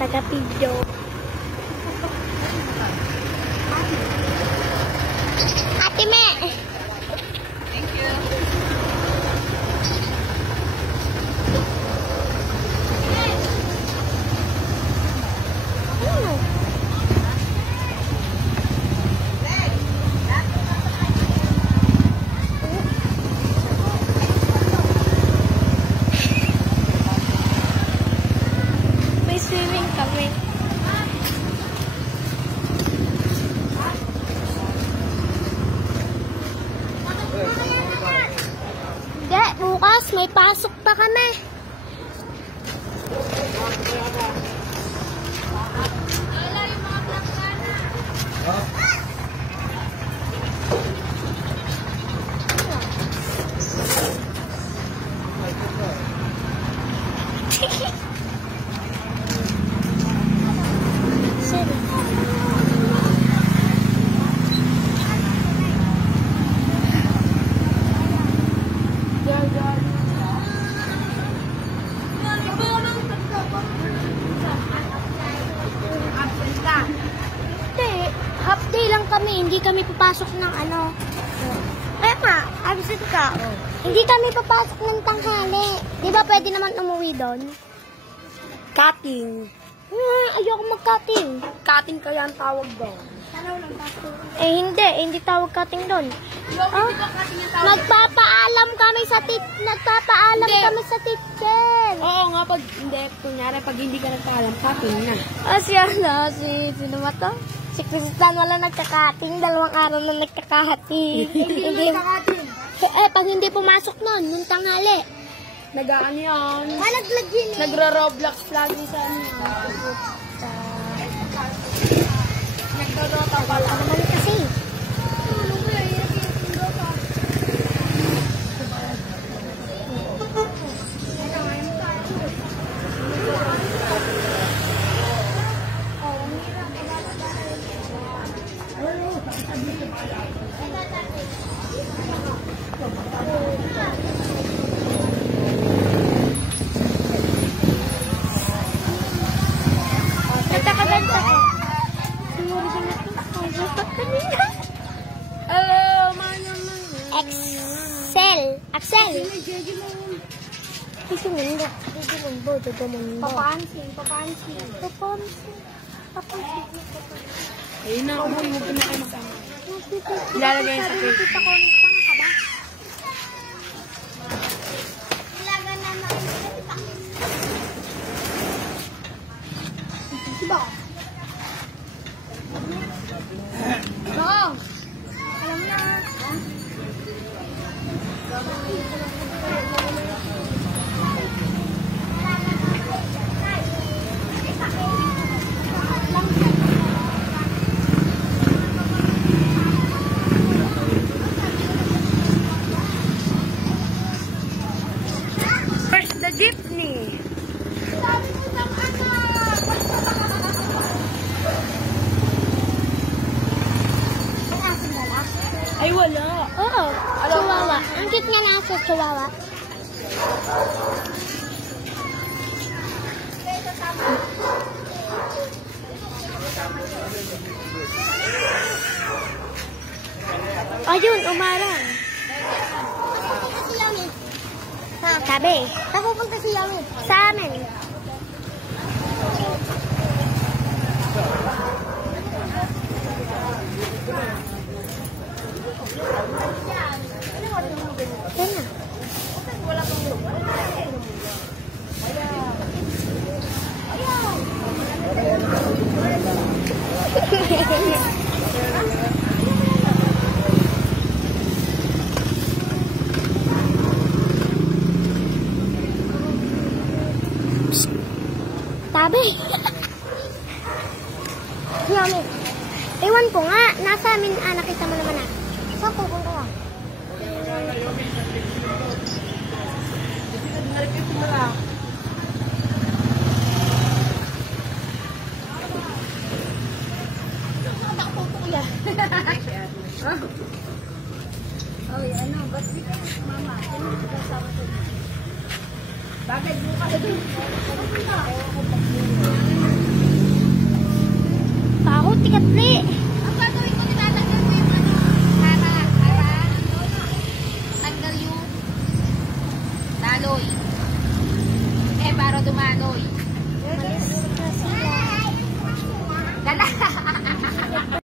taga-video. Ate Me! Thank you. May swimming kami. Hindi, bukas may pasok pa kami. Half day lang kami, hindi kami papasok ng ano. Kaya nga, absent ka. Hindi kami papasok ng tanghali. Di ba pwede naman umuwi doon? Cutting. Ayoko mag-cutting. Cutting kaya ang tawag doon. Hindi tawag cutting doon. Nagpapaalam kami sa teacher. Oo nga, pag hindi, kunyari, pag hindi ka nagpaalam, cutting na. Sino ba to? Si Kristan wala nagkakating, 2 araw na nagkakating. Hindi pag hindi pumasok nun, yung tanghali. Nag-ano yan? Malaglag yun eh. Nagro-Roblox lagi sa ano. Nagro-Dota pala. Naman kasi. Nagkakaganda ko. Hello, mano. Axel. Mundo. Papansin. Ayun na, huwag mo na kayo magkama. Ilalagay sa cake. Where's the jeepney? Ay, wala. Oo, chihuahua. Ang cute nga nasa chihuahua. Ayun, umarang. Sabi. Saan pupunta si Yami? Sa amin. Yan na. Tabi. Yami. Ewan ko nga. Nasa amin, nakita mo naman na. Saan pupunta ka? Ay, ano, ba't di ka mama? Ano di ka sama sa bakit bukas? dumanoy. Malis